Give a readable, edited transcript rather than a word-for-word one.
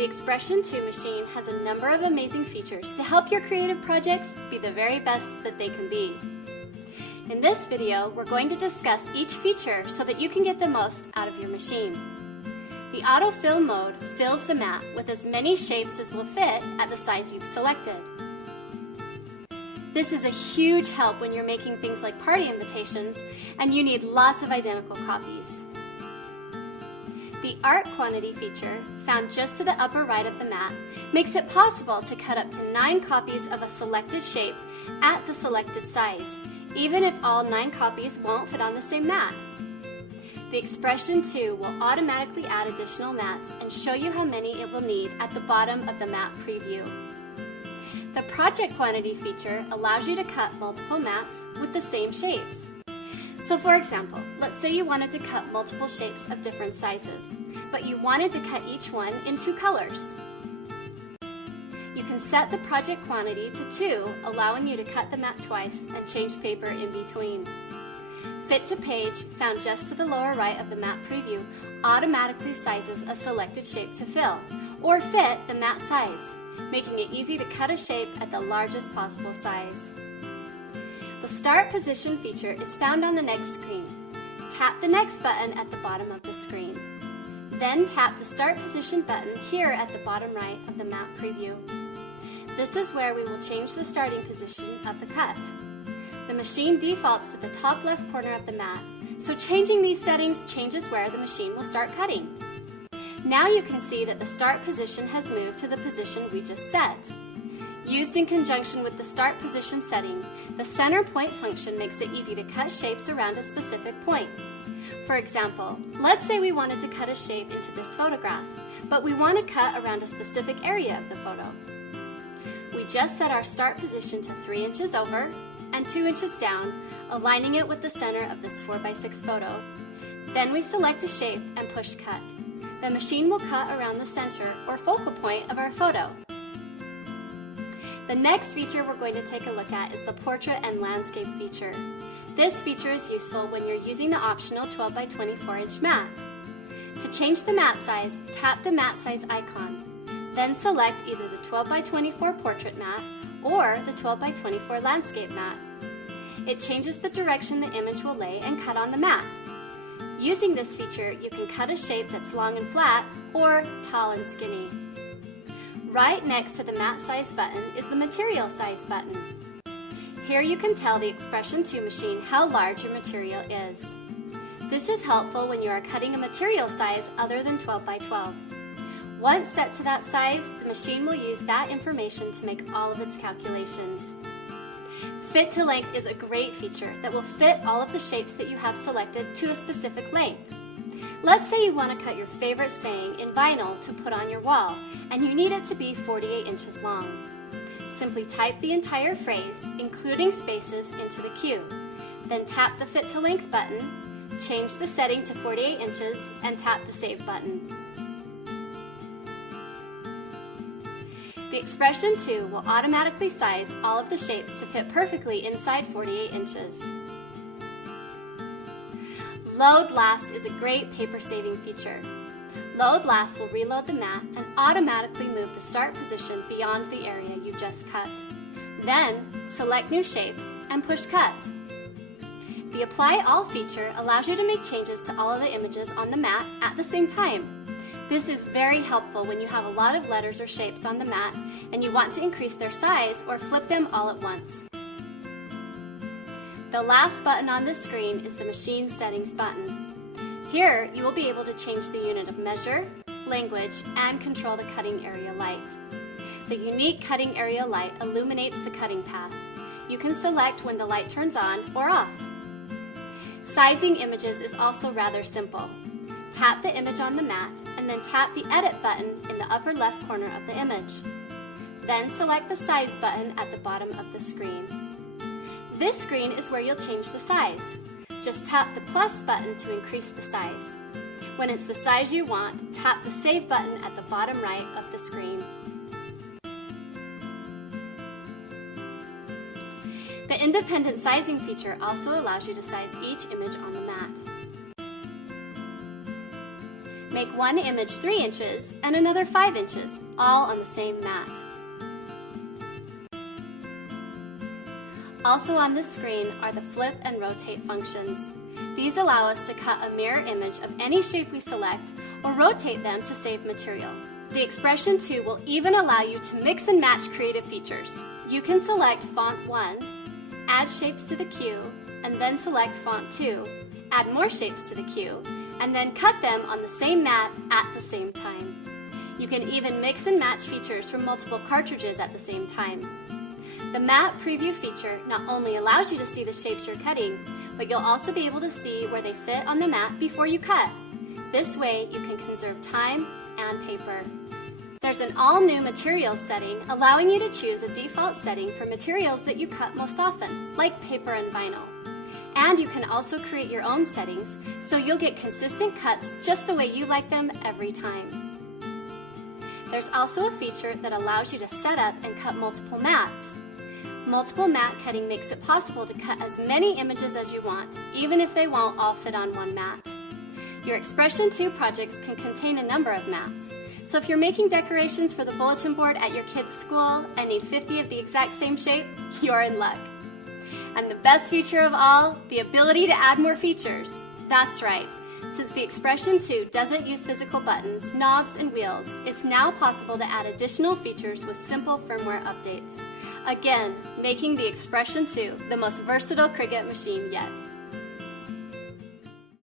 The Expression 2 machine has a number of amazing features to help your creative projects be the very best that they can be. In this video, we're going to discuss each feature so that you can get the most out of your machine. The autofill mode fills the mat with as many shapes as will fit at the size you've selected. This is a huge help when you're making things like party invitations and you need lots of identical copies. The Art Quantity feature, found just to the upper right of the mat, makes it possible to cut up to 9 copies of a selected shape at the selected size, even if all 9 copies won't fit on the same mat. The Expression 2 will automatically add additional mats and show you how many it will need at the bottom of the mat preview. The Project Quantity feature allows you to cut multiple mats with the same shapes. So for example, let's say you wanted to cut multiple shapes of different sizes, but you wanted to cut each one in 2 colors. You can set the project quantity to 2, allowing you to cut the mat twice and change paper in between. Fit to Page, found just to the lower right of the mat preview, automatically sizes a selected shape to fill, or fit the mat size, making it easy to cut a shape at the largest possible size. The Start Position feature is found on the next screen. Tap the Next button at the bottom of the screen. Then tap the Start Position button here at the bottom right of the mat preview. This is where we will change the starting position of the cut. The machine defaults to the top left corner of the mat, so changing these settings changes where the machine will start cutting. Now you can see that the start position has moved to the position we just set. Used in conjunction with the start position setting, the center point function makes it easy to cut shapes around a specific point. For example, let's say we wanted to cut a shape into this photograph, but we want to cut around a specific area of the photo. We just set our start position to 3 inches over and 2 inches down, aligning it with the center of this 4x6 photo. Then we select a shape and push cut. The machine will cut around the center or focal point of our photo. The next feature we're going to take a look at is the Portrait and Landscape feature. This feature is useful when you're using the optional 12x24 inch mat. To change the mat size, tap the mat size icon. Then select either the 12x24 portrait mat or the 12x24 landscape mat. It changes the direction the image will lay and cut on the mat. Using this feature, you can cut a shape that's long and flat or tall and skinny. Right next to the mat size button is the material size button. Here you can tell the Expression 2 machine how large your material is. This is helpful when you are cutting a material size other than 12x12. Once set to that size, the machine will use that information to make all of its calculations. Fit to Length is a great feature that will fit all of the shapes that you have selected to a specific length. Let's say you want to cut your favorite saying in vinyl to put on your wall, and you need it to be 48 inches long. Simply type the entire phrase, including spaces, into the queue. Then tap the Fit to Length button, change the setting to 48 inches, and tap the Save button. The Expression 2 will automatically size all of the shapes to fit perfectly inside 48 inches. Load Last is a great paper-saving feature. Load Last will reload the mat and automatically move the start position beyond the area you just cut. Then, select new shapes and push Cut. The Apply All feature allows you to make changes to all of the images on the mat at the same time. This is very helpful when you have a lot of letters or shapes on the mat and you want to increase their size or flip them all at once. The last button on this screen is the Machine Settings button. Here, you will be able to change the unit of measure, language, and control the cutting area light. The unique cutting area light illuminates the cutting path. You can select when the light turns on or off. Sizing images is also rather simple. Tap the image on the mat and then tap the Edit button in the upper left corner of the image. Then select the Size button at the bottom of the screen. This screen is where you'll change the size. Just tap the plus button to increase the size. When it's the size you want, tap the Save button at the bottom right of the screen. The Independent Sizing feature also allows you to size each image on the mat. Make one image 3 inches and another 5 inches, all on the same mat. Also on this screen are the flip and rotate functions. These allow us to cut a mirror image of any shape we select or rotate them to save material. The Expression 2 will even allow you to mix and match creative features. You can select Font 1, add shapes to the queue, and then select Font 2, add more shapes to the queue, and then cut them on the same mat at the same time. You can even mix and match features from multiple cartridges at the same time. The Mat Preview feature not only allows you to see the shapes you're cutting, but you'll also be able to see where they fit on the mat before you cut. This way, you can conserve time and paper. There's an all-new materials setting allowing you to choose a default setting for materials that you cut most often, like paper and vinyl. And you can also create your own settings, so you'll get consistent cuts just the way you like them every time. There's also a feature that allows you to set up and cut multiple mats. Multiple mat cutting makes it possible to cut as many images as you want, even if they won't all fit on one mat. Your Expression 2 projects can contain a number of mats. So if you're making decorations for the bulletin board at your kid's school and need 50 of the exact same shape, you're in luck. And the best feature of all, the ability to add more features. That's right. Since the Expression 2 doesn't use physical buttons, knobs, and wheels, it's now possible to add additional features with simple firmware updates. Again, making the Expression 2 the most versatile Cricut machine yet.